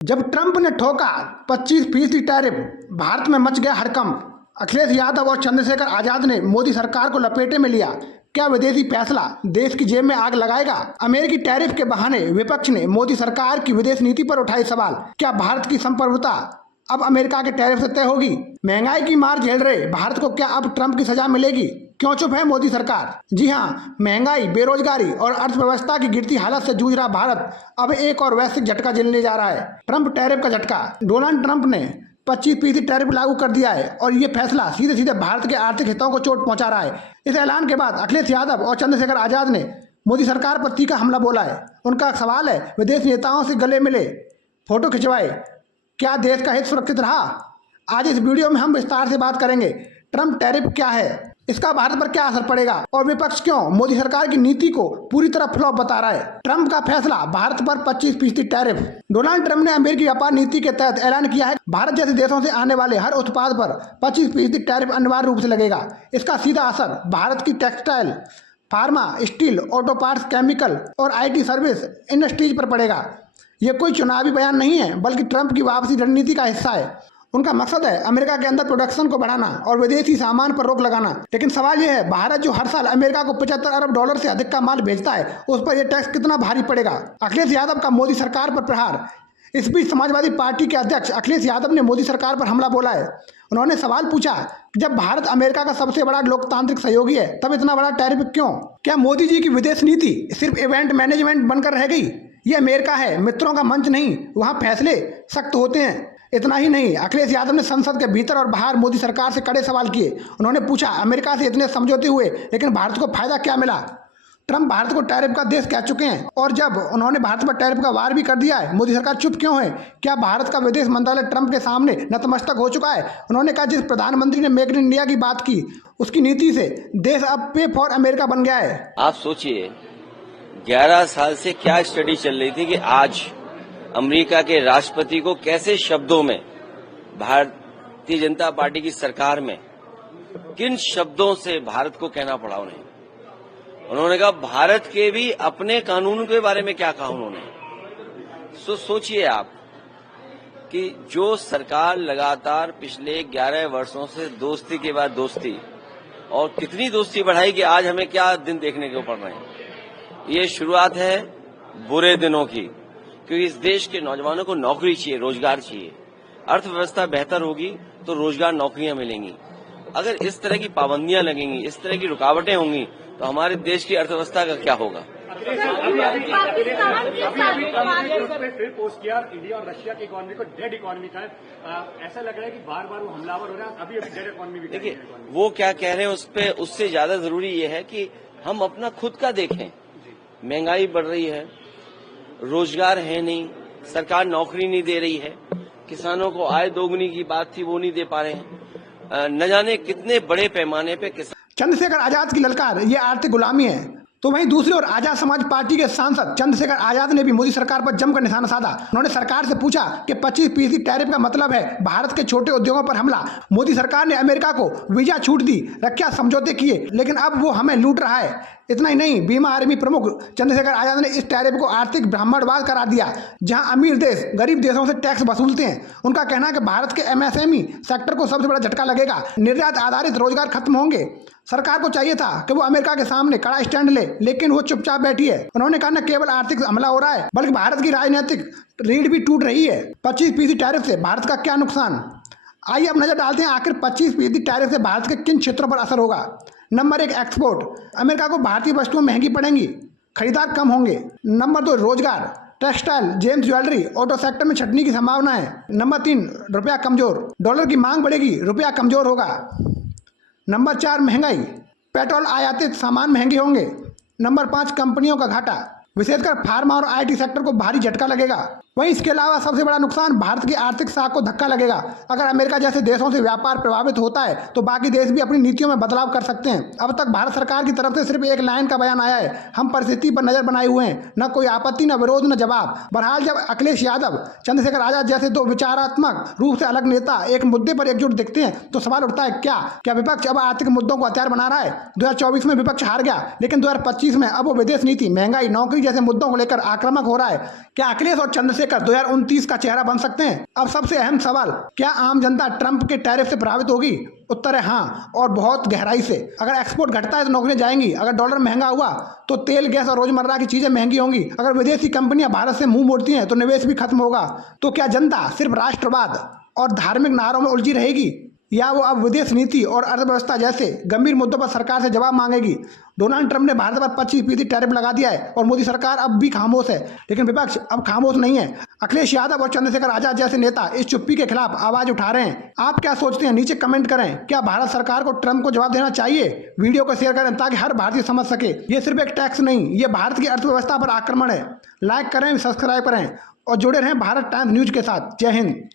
जब ट्रंप ने ठोका 25% टैरिफ, भारत में मच गया हड़कंप। अखिलेश यादव और चंद्रशेखर आजाद ने मोदी सरकार को लपेटे में लिया। क्या विदेशी फैसला देश की जेब में आग लगाएगा? अमेरिकी टैरिफ के बहाने विपक्ष ने मोदी सरकार की विदेश नीति पर उठाए सवाल। क्या भारत की संप्रभुता अब अमेरिका के टैरिफ से तय होगी? महंगाई की मार झेल रहे भारत को क्या अब ट्रंप की सजा मिलेगी? क्यों चुप है मोदी सरकार? जी हाँ, महंगाई, बेरोजगारी और अर्थव्यवस्था की गिरती हालत से जूझ रहा भारत अब एक और वैश्विक झटका झेलने जा रहा है। ट्रंप टैरिफ का झटका। डोनाल्ड ट्रंप ने 25% टैरिफ लागू कर दिया है और ये फैसला सीधे सीधे भारत के आर्थिक हितों को चोट पहुंचा रहा है। इस ऐलान के बाद अखिलेश यादव और चंद्रशेखर आजाद ने मोदी सरकार पर तीखा हमला बोला है। उनका सवाल है, विदेश नेताओं से गले मिले, फोटो खिंचवाए, क्या देश का हित सुरक्षित रहा? आज इस वीडियो में हम विस्तार से बात करेंगे। ट्रंप टैरिफ क्या है, इसका भारत पर क्या असर पड़ेगा और विपक्ष क्यों मोदी सरकार की नीति को पूरी तरह फ्लॉप बता रहा है। ट्रंप का फैसला, भारत पर 25% टैरिफ। डोनाल्ड ट्रंप ने अमेरिकी व्यापार नीति के तहत ऐलान किया है, भारत जैसे देशों से आने वाले हर उत्पाद पर 25% टैरिफ अनिवार्य रूप से लगेगा। इसका सीधा असर भारत की textile, pharma, steel, auto parts, chemical और IT सर्विस इंडस्ट्रीज पर पड़ेगा। ये कोई चुनावी बयान नहीं है, बल्कि ट्रंप की वापसी रणनीति का हिस्सा है। उनका मकसद है अमेरिका के अंदर प्रोडक्शन को बढ़ाना और विदेशी सामान पर रोक लगाना। लेकिन सवाल यह है, भारत जो हर साल अमेरिका को 75 अरब डॉलर से अधिक का माल भेजता है, उस पर यह टैक्स कितना भारी पड़ेगा? अखिलेश यादव का मोदी सरकार पर प्रहार। इस बीच समाजवादी पार्टी के अध्यक्ष अखिलेश यादव ने मोदी सरकार पर हमला बोला है। उन्होंने सवाल पूछा कि जब भारत अमेरिका का सबसे बड़ा लोकतांत्रिक सहयोगी है, तब इतना बड़ा टैरिफ क्यों? क्या मोदी जी की विदेश नीति सिर्फ इवेंट मैनेजमेंट बनकर रह गई? ये अमेरिका है, मित्रों का मंच नहीं, वहाँ फैसले सख्त होते हैं। इतना ही नहीं, अखिलेश यादव ने संसद के भीतर और बाहर मोदी सरकार से कड़े सवाल किए। उन्होंने पूछा, अमेरिका से इतने समझौते हुए, लेकिन भारत को फायदा क्या मिला? ट्रंप भारत को टैरिफ का देश कह चुके हैं और जब उन्होंने भारत पर टैरिफ का वार भी कर दिया है, मोदी सरकार चुप क्यों है? क्या भारत का विदेश मंत्रालय ट्रंप के सामने नतमस्तक हो चुका है? उन्होंने कहा, जिस प्रधानमंत्री ने मेक इन इंडिया की बात की, उसकी नीति से देश अब पे फॉर अमेरिका बन गया है। आप सोचिए, 11 साल से क्या स्टडी चल रही थी कि आज अमेरिका के राष्ट्रपति को कैसे शब्दों में भारतीय जनता पार्टी की सरकार में किन शब्दों से भारत को कहना पड़ा उन्होंने कहा भारत के भी अपने कानून के बारे में क्या कहा उन्होंने। सोचिए आप कि जो सरकार लगातार पिछले 11 वर्षों से दोस्ती के बाद दोस्ती और कितनी दोस्ती बढ़ाई कि आज हमें क्या दिन देखने को पड़ रहे हैं। ये शुरुआत है बुरे दिनों की, क्योंकि इस देश के नौजवानों को नौकरी चाहिए, रोजगार चाहिए। अर्थव्यवस्था बेहतर होगी तो रोजगार, नौकरियां मिलेंगी। अगर इस तरह की पाबंदियां लगेंगी, इस तरह की रुकावटें होंगी, तो हमारे देश की अर्थव्यवस्था का क्या होगा? फिर पोस्ट किया, इंडिया और रशिया की इकोनॉमी को डेड इकोनॉमी का ऐसा लग रहा है कि बार बार वो हमलावर हो रहा है। अभी डेड इकोनॉमी भी। देखिए, वो क्या कह रहे हैं उस पे, उससे ज्यादा जरूरी ये है कि हम अपना खुद का देखें। महंगाई बढ़ रही है, रोजगार है नहीं, सरकार नौकरी नहीं दे रही है, किसानों को आय दोगुनी की बात थी वो नहीं दे पा रहे हैं। न जाने कितने बड़े पैमाने पे चंद्रशेखर आजाद की ललकार, ये आर्थिक गुलामी है। तो वहीं दूसरी ओर आजाद समाज पार्टी के सांसद चंद्रशेखर आजाद ने भी मोदी सरकार पर जमकर निशाना साधा। उन्होंने सरकार से पूछा कि 25% टैरिफ का मतलब है भारत के छोटे उद्योगों पर हमला। मोदी सरकार ने अमेरिका को वीजा छूट दी, रक्षा समझौते किए, लेकिन अब वो हमें लूट रहा है। इतना ही नहीं, बीमा आर्मी प्रमुख चंद्रशेखर आजाद ने इस टैरिफ को आर्थिक ब्राह्मणवाद करार दिया, जहां अमीर देश गरीब देशों से टैक्स वसूलते हैं। उनका कहना है कि भारत के MSME सेक्टर को सबसे बड़ा झटका लगेगा, निर्यात आधारित रोजगार खत्म होंगे। सरकार को चाहिए था कि वो अमेरिका के सामने कड़ा स्टैंड ले, लेकिन वो चुपचाप बैठी है। उन्होंने कहा, न केवल आर्थिक हमला हो रहा है, बल्कि भारत की राजनीतिक रीढ़ भी टूट रही है। 25% टैरिफ से भारत का क्या नुकसान? आइए अब नजर डालते हैं, आखिर 25% टैरिफ से भारत के किन क्षेत्रों पर असर होगा। Number 1, export. अमेरिका को भारतीय वस्तुएं महंगी पड़ेंगी, खरीदार कम होंगे। नंबर 2, रोजगार। Textile, James jewellery, auto sector में छटनी की संभावना है। नंबर 3, रुपया कमजोर। डॉलर की मांग बढ़ेगी, रुपया कमजोर होगा। नंबर 4, महंगाई। पेट्रोल आयातित सामान महंगे होंगे। नंबर 5, कंपनियों का घाटा, विशेषकर फार्मा और IT सेक्टर को भारी झटका लगेगा। वहीं इसके अलावा सबसे बड़ा नुकसान भारत की आर्थिक साख को धक्का लगेगा। अगर अमेरिका जैसे देशों से व्यापार प्रभावित होता है तो बाकी देश भी अपनी नीतियों में बदलाव कर सकते हैं। अब तक भारत सरकार की तरफ से सिर्फ एक लाइन का बयान आया है, हम परिस्थिति पर नजर बनाए हुए हैं। न कोई आपत्ति, न विरोध, न जवाब। बहरहाल जब अखिलेश यादव, चंद्रशेखर आजाद जैसे दो विचारात्मक रूप से अलग नेता एक मुद्दे पर एकजुट दिखते हैं, तो सवाल उठता है, क्या विपक्ष अब आर्थिक मुद्दों को हथियार बना रहा है? 2024 में विपक्ष हार गया, लेकिन 2025 में अब वो विदेश नीति, महंगाई, नौकरी जैसे मुद्दों को लेकर आक्रामक हो रहा है। क्या अखिलेश और चंद्रशेखर चंद्रशेखर 2029 का चेहरा बन सकते हैं? अब सबसे अहम सवाल, क्या आम जनता ट्रंप के टैरिफ से प्रभावित होगी? उत्तर है हाँ, और बहुत गहराई से। अगर एक्सपोर्ट घटता है तो नौकरियां जाएंगी, अगर डॉलर महंगा हुआ तो तेल गैस और रोजमर्रा की चीजें महंगी होंगी, अगर विदेशी कंपनियां भारत से मुंह मोड़ती हैं तो निवेश भी खत्म होगा। तो क्या जनता सिर्फ राष्ट्रवाद और धार्मिक नारों में उलझी रहेगी, या वो अब विदेश नीति और अर्थव्यवस्था जैसे गंभीर मुद्दों पर सरकार से जवाब मांगेगी? डोनाल्ड ट्रंप ने भारत पर 25% टैरिफ लगा दिया है और मोदी सरकार अब भी खामोश है, लेकिन विपक्ष अब खामोश नहीं है। अखिलेश यादव और चंद्रशेखर आजाद जैसे नेता इस चुप्पी के खिलाफ आवाज उठा रहे हैं। आप क्या सोचते हैं? नीचे कमेंट करें। क्या भारत सरकार को ट्रंप को जवाब देना चाहिए? वीडियो को शेयर करें ताकि हर भारतीय समझ सके ये सिर्फ एक टैक्स नहीं, ये भारत की अर्थव्यवस्था पर आक्रमण है। लाइक करें, सब्सक्राइब करें और जुड़े रहें भारत टाइम्स न्यूज के साथ। जय हिंद।